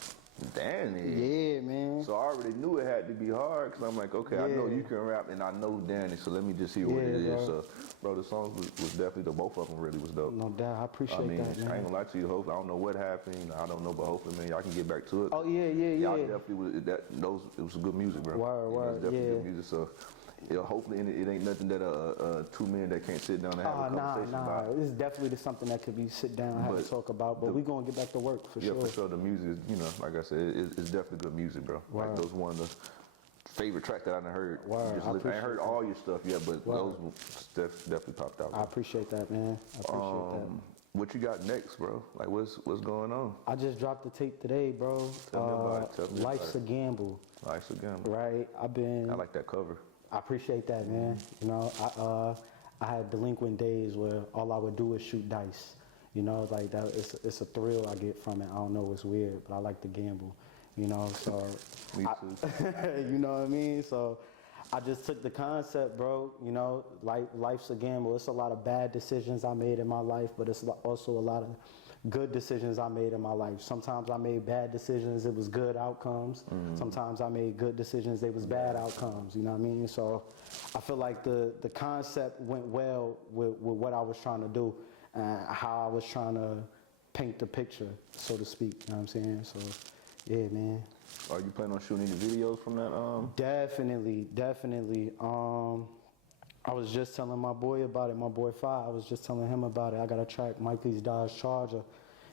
Danny. Yeah, man. So I already knew it had to be hard because I'm like, okay, I know Yeah. you can rap and I know Danny, so let me just hear what Yeah, it is. bro. So, bro, the songs was definitely, both of them really was dope. No doubt. I appreciate I mean, that, I ain't man. gonna lie to you, Hope. I don't know what happened. I don't know, but hopefully, man, y'all can get back to it. Oh, yeah. Y'all definitely was, it was good music, bro. Word, You know, word, it's definitely yeah. good music. So, hopefully, it ain't nothing that 2 men that can't sit down and have a conversation Nah. about. It's definitely something that could be sit down and have to But talk about. But we gonna get back to work for Yeah, sure. for sure. The music, is, you know, like I said, it's definitely good music, bro. Like Word. those one of the favorite tracks that I done heard. Word, Just I I ain't appreciate heard that. all your stuff yet, but Word. those definitely popped out. I appreciate that, man. I appreciate that. What you got next, bro? Like, what's going on? I just dropped the tape today, bro. Tell me about it. Tell me Life's about a gamble, Nice again. right? I like that cover. I appreciate that, man. You know, I had delinquent days where all I would do is shoot dice. You know, like that. It's a thrill I get from it. I don't know, it's weird, but I like to gamble. You know, so Me too. you know what I mean. So I just took the concept, bro. You know, life's a gamble. It's a lot of bad decisions I made in my life, but it's also a lot of good decisions I made in my life. Sometimes I made bad decisions, it was good outcomes. Sometimes I made good decisions, they was bad outcomes, you know what I mean? So I feel like the concept went well with what I was trying to do and how I was trying to paint the picture, so to speak, you know what I'm saying? So Yeah, man. Are you planning on shooting any videos from that? Definitely. I was just telling my boy about it, my boy Fi. I was just telling him about it. I got a track, Mikey's Dodge Charger.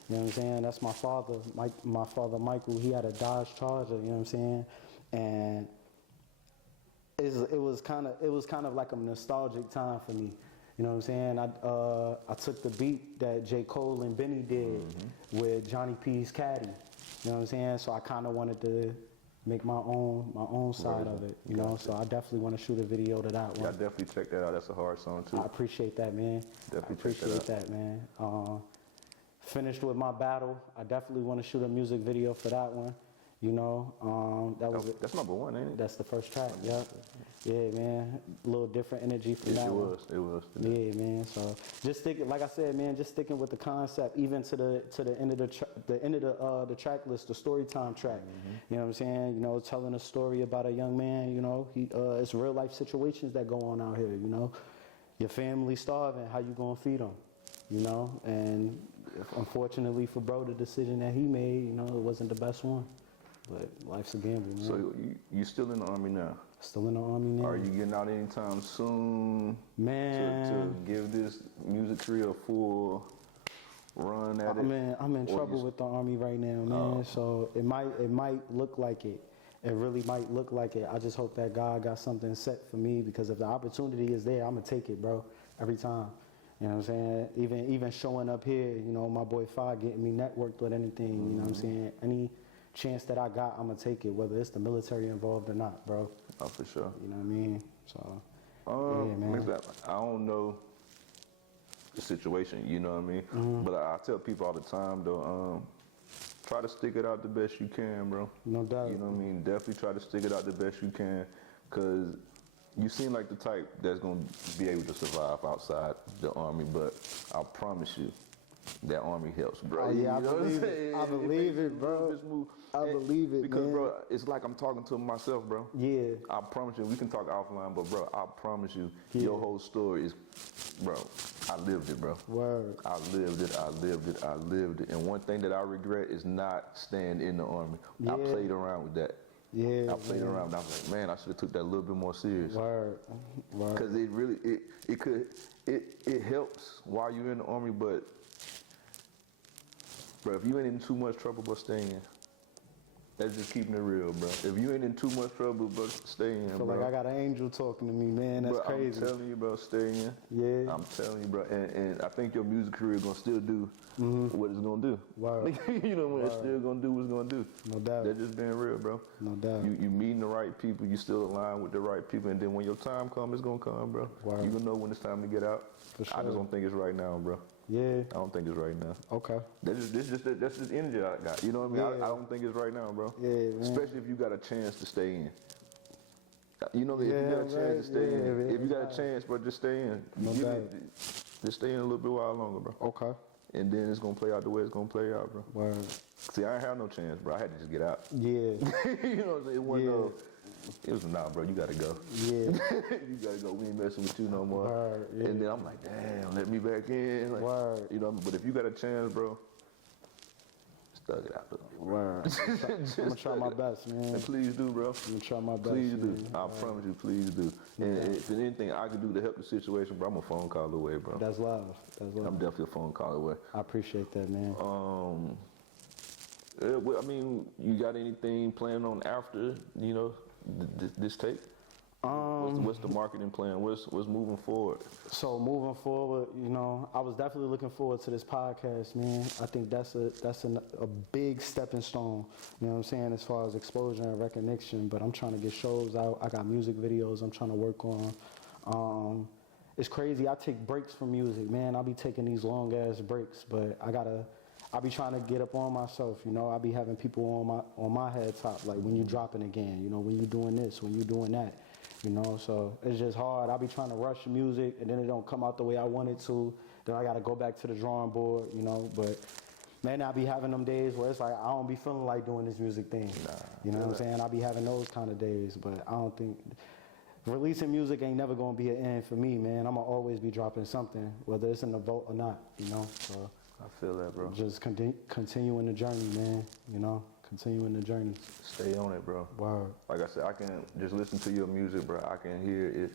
You know what I'm saying? That's my father, my father Michael. He had a Dodge Charger. You know what I'm saying? And it was kind of like a nostalgic time for me. You know what I'm saying? I took the beat that J. Cole and Benny did with Johnny P's Caddy. You know what I'm saying? So I kind of wanted to make my own side of it. You know? So I definitely want to shoot a video to that Yeah, one. I definitely check that out. That's a hard song too. I appreciate that, man. Definitely I check that appreciate out. that, man. Finished with my battle. I definitely want to shoot a music video for that one. You know, That's number one, ain't it? that's the first track. Yep. Yeah, man. A little different energy from that one. It was. Yeah, man. So just sticking, like I said, man, just sticking with the concept, even to the end of the track list, the story time track. You know what I'm saying? You know, telling a story about a young man. You know, it's real life situations that go on out here. You know, your family starving, how you gonna feed them? You know, and unfortunately for bro, the decision that he made, you know, it wasn't the best one. But life's a gamble, man. So you still in the Army now? Still in the Army now. Are you getting out anytime soon Man. to give this music career a full run at it? I'm in Or trouble you- with the Army right now, man. So it might look like it. It really might look like it. I just hope that God got something set for me, because if the opportunity is there, I'm gonna take it, bro. Every time. You know what I'm saying? Even showing up here, you know, my boy Fi getting me networked with anything, you know what I'm saying? Any chance that I got, I'm gonna take it, whether it's the military involved or not, bro. Oh, for sure. You know what I mean? So, yeah, man. Next up, I don't know the situation, you know what I mean? But I tell people all the time, though, try to stick it out the best you can, bro. No doubt. You know what I mean? Definitely try to stick it out the best you can, because you seem like the type that's going to be able to survive outside the Army, but I promise you, that Army helps, bro. Oh, yeah, I You know what I'm believe it. saying? I believe makes you it, bro. really just move. I believe it, Because, man. bro, it's like I'm talking to myself, bro. Yeah. I promise you, we can talk offline, but, bro, I promise you, Yeah. your whole story is, bro, I lived it, bro. Word. I lived it. And one thing that I regret is not staying in the Army. I Yeah. played around with that. Yeah. I played around. And I was like, man, I should have took that a little bit more serious. Word. Word. Because it really, it helps while you're in the Army, but, bro, if you ain't in too much trouble, but stay in. That's just keeping it real, bro. If you ain't in too much trouble, but stay in, I feel bro. like I got an angel talking to me, man. That's Bro, crazy. I'm telling you, bro, stay in. Yeah. I'm telling you, bro. And I think your music career is going to still do what it's going to do. Word. You know what? It's still going to do what it's going to do. No doubt. That's just being real, bro. No doubt. You meeting the right people. You still align with the right people. And then when your time comes, it's going to come, bro. Word. You going to know when it's time to get out. For I sure. just don't think it's right now, bro. Yeah. I don't think it's right now. Okay. That's just energy I got. You know what I mean? Yeah. I don't think it's right now, bro. Yeah, man. Especially if you got a chance to stay in. You know, if you Yeah, got a chance right. to stay Yeah, in. yeah, If you got right. a chance, bro, just stay in. No Give doubt. it- Just stay in a little bit while longer, bro. Okay. And then it's gonna play out the way it's gonna play out, bro. Word. See, I ain't have no chance, bro. I had to just get out. Yeah. You know what I'm saying? It wasn't Yeah. it was nah, bro. You gotta go. Yeah. You gotta go. We ain't messing with you no more. Word, yeah. And then I'm like, damn, let me back in. Like, Word. You know, but if you got a chance, bro, just thug it out. Though. Word. I'm gonna try my best, man. And please do, bro. I'm gonna try my best. Please do. man. I promise you, please do. And if there's anything I can do to help the situation, bro, I'm a phone call away, bro. That's love. That's love. I'm definitely a phone call away. I appreciate that, man. Well, I mean, you got anything planned on after, you know, this tape? What's the marketing plan? What's moving forward? So moving forward, you know, I was definitely looking forward to this podcast, man. I think that's a big stepping stone, you know what I'm saying, as far as exposure and recognition. But I'm trying to get shows out. I got music videos I'm trying to work on. It's crazy. I take breaks from music, man. I'll be taking these long ass breaks, but I be trying to get up on myself, you know. I be having people on my head top, like when you dropping again, you know, when you doing this, when you doing that. You know, so it's just hard. I be trying to rush music, and then it don't come out the way I want it to. Then I got to go back to the drawing board, you know. But, man, I be having them days where it's like I don't be feeling like doing this music thing. You know what I'm saying? I be having those kind of days, but I don't think releasing music ain't never going to be an end for me, man. I'm going to always be dropping something, whether it's in the vault or not, you know. So I feel that, bro. just continuing the journey, man, you know. continuing the journey. Stay on it, bro. Word. Like I said, I can just listen to your music, bro. I can hear it.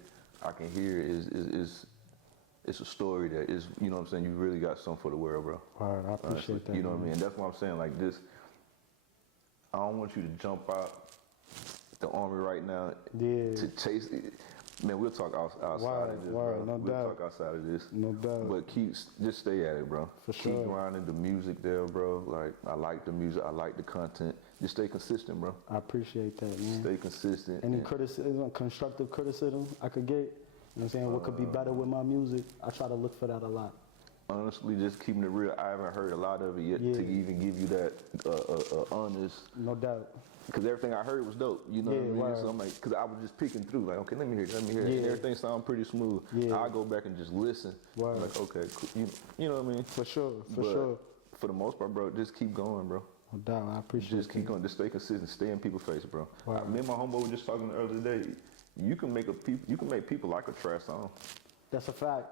It's a story that is, you know what I'm saying? You really got something for the world, bro. Word. I appreciate that. You know what I man. mean? That's what I'm saying. Like this, I don't want you to jump out the army right now Yeah. to chase it. Man, we'll talk outside Word, of this, word, bro. no We'll doubt. talk outside of this. No doubt. But just stay at it, bro. For sure. Keep grinding the music there, bro. Like, I like the music. I like the content. Just stay consistent, bro. I appreciate that, man. Stay consistent. Any and- criticism, constructive criticism I could get, you know what I'm saying? What could be better with my music? I try to look for that a lot. Honestly, just keeping it real, I haven't heard a lot of it yet Yeah. to even give you that honest. No doubt. Because everything I heard was dope, you know Yeah, what I mean? word. So I'm like, because I was just picking through, like, okay, let me hear it. And Yeah. everything sounded pretty smooth. Yeah. I go back and just listen. Word. I'm like, okay, cool. You know what I mean? For sure, for But sure. For the most part, bro, just keep going, bro. No doubt. I appreciate Just keep going. Just stay consistent. Stay in people's face, bro. Word. Me and my homeboy were just talking the other day. You can make people like a trash song. That's a fact.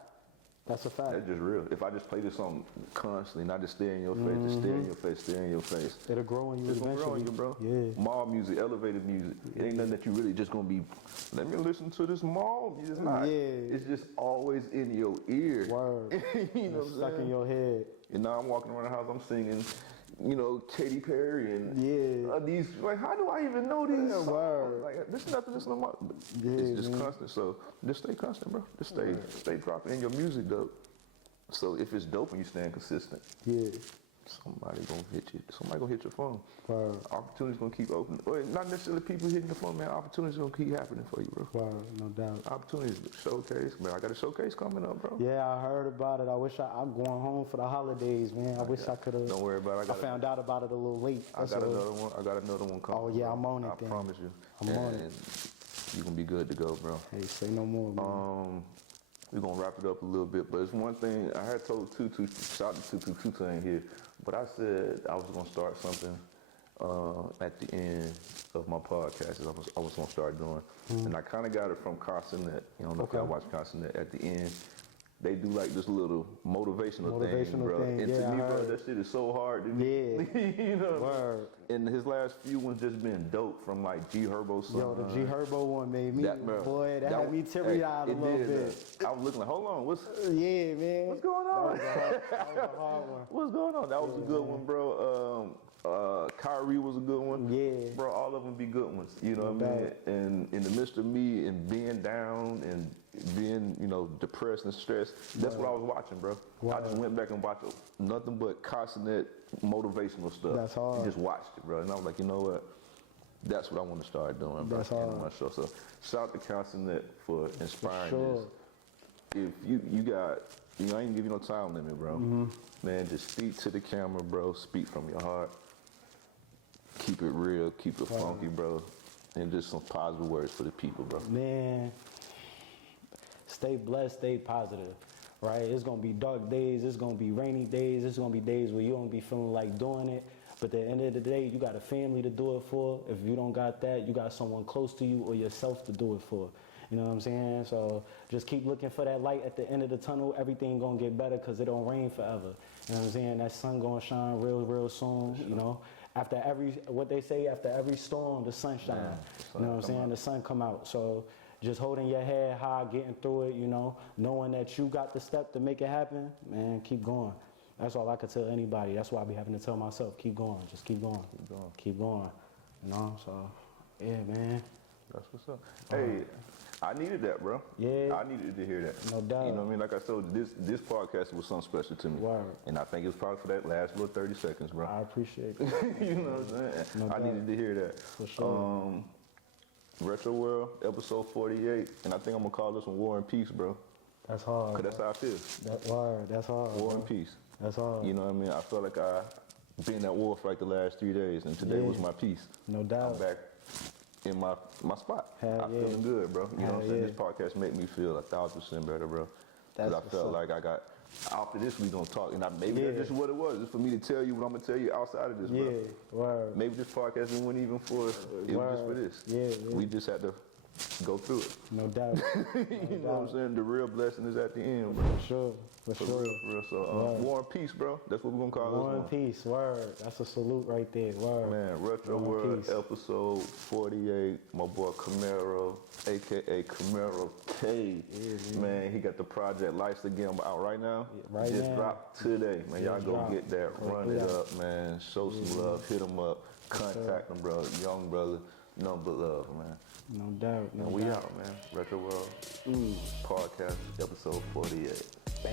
That's a fact. That's just real. If I just play this song constantly, not just stare in your face, just stare in your face, stare in your face. It'll grow on you It's gonna eventually. grow on you, bro. Yeah. Mall music, elevated music. It ain't nothing that you really just gonna be, let me listen to this mall music. It's not. Yeah. It's just always in your ear. Word. You know what It's I'm stuck in saying? your head. And now I'm walking around the house, I'm singing, you know, Katy Perry and Yeah. these, like, how do I even know these Yeah, songs? word. Like, this is nothing, this is no more. Yeah, It's just man. constant, so just stay constant, bro. Just stay dropping in your music, dope. So if it's dope and you staying consistent, Yeah. somebody gonna hit you. Somebody gonna hit your phone. Word. Opportunities gonna keep opening. Or not necessarily people hitting the phone, man. Opportunities gonna keep happening for you, bro. Word. No doubt. Opportunities, showcase, man. I got a showcase coming up, bro. Yeah, I heard about it. I'm going home for the holidays, man. I wish I could have. Don't worry about it. I found out about it a little late. I That's got all. another one. I got another one coming. Oh, yeah, bro. I'm on it I then. promise you. I'm on it. And you gonna be good to go, bro. Hey, say no more, man. We're gonna wrap it up a little bit, but it's one thing I had told Tutu, shout out to Tutu ain't here, but I said I was gonna start something at the end of my podcast. I was gonna start doing, and I kind of got it from Carsonet. You don't know if Okay. y'all watch Carsonet. At the end, they do like this little motivational thing, bro. thing, And yeah, to me, I bro, heard. that shit is so hard to me. Yeah. You know. What I mean? Word. And his last few ones just been dope from like G Herbo. Yo, the G Herbo one made me, Bro, boy, that had me hey, teary-eyed a it little did, bit. I was looking like, hold on, Yeah, man. what's going on? That was a hard one. What's going on? That was a good one, bro. Kyrie was a good one. Yeah. Bro, all of them be good ones. You know No what I mean? doubt. And in the midst of me and being down and being, you know, depressed and stressed, that's what I was watching, bro. I just went back and watched nothing but Carsonet motivational stuff. That's hard. And just watched it, bro. And I was like, you know what? That's what I want to start doing, bro. That's at the end of hard. my show. So shout out to Carsonet for inspiring sure. this. If you got, you know, I ain't give you no time limit, bro. Man, just speak to the camera, bro. Speak from your heart. Keep it real, keep it funky, bro. And just some positive words for the people, bro. Man, stay blessed, stay positive, right? It's gonna be dark days, it's gonna be rainy days, it's gonna be days where you don't be feeling like doing it. But at the end of the day, you got a family to do it for. If you don't got that, you got someone close to you or yourself to do it for. You know what I'm saying? So just keep looking for that light at the end of the tunnel. Everything gonna get better because it don't rain forever. You know what I'm saying? That sun gonna shine real soon, you know? After what they say, after every storm, the sun shines. You know what I'm saying? The sun come out. So just holding your head high, getting through it, you know, knowing that you got the step to make it happen, man, keep going. That's all I could tell anybody. That's why I be having to tell myself, keep going, just keep going. Keep going. Keep going. You know, so, yeah, man. That's what's up. Hey, I needed that, bro. Yeah. I needed to hear that. No doubt. You know what I mean? Like I said, this podcast was something special to me. Word. And I think it was probably for that last little 30 seconds, bro. I appreciate it. You know what I'm saying? No I doubt. needed to hear that. For sure. Retro World, episode 48. And I think I'm going to call this one War and Peace, bro. That's hard. Because that's how I feel. That's hard. War bro. and peace. That's hard. You know what I mean? I felt like I been at war for like the last 3 days, and today Yeah. was my peace. No I'm doubt. back in my spot. Hell I'm yeah. feeling good, bro. You know what I'm Hell saying? yeah. This podcast made me feel 1,000% better, bro. That's Because I what's felt up. like I got, after this we gonna talk, and maybe Yeah. that's just what it was. It's for me to tell you what I'm gonna tell you outside of this, bro. Yeah, word. Maybe this podcast wasn't even for, it was just for this. Yeah, yeah. We just had to go through it. No doubt. You know what I'm saying? The real blessing is at the end, bro. For sure. For For sure. real, for real. So, War and Peace, bro. That's what we're gonna call War this and one. peace. Word. That's a salute right there. Word. Man, Retro War and World peace. episode 48. My boy Camaro, aka Camaro K. Man, he got the project Lights Again out right now. right Just now. dropped today. Man, y'all Just go dropped. get that, run it Yeah. up, man. Show some love, hit him up, contact him, bro. Young brother, nothing but love, man. No doubt. No And we doubt. out, man. Retro World podcast episode 48.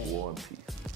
War and Peace.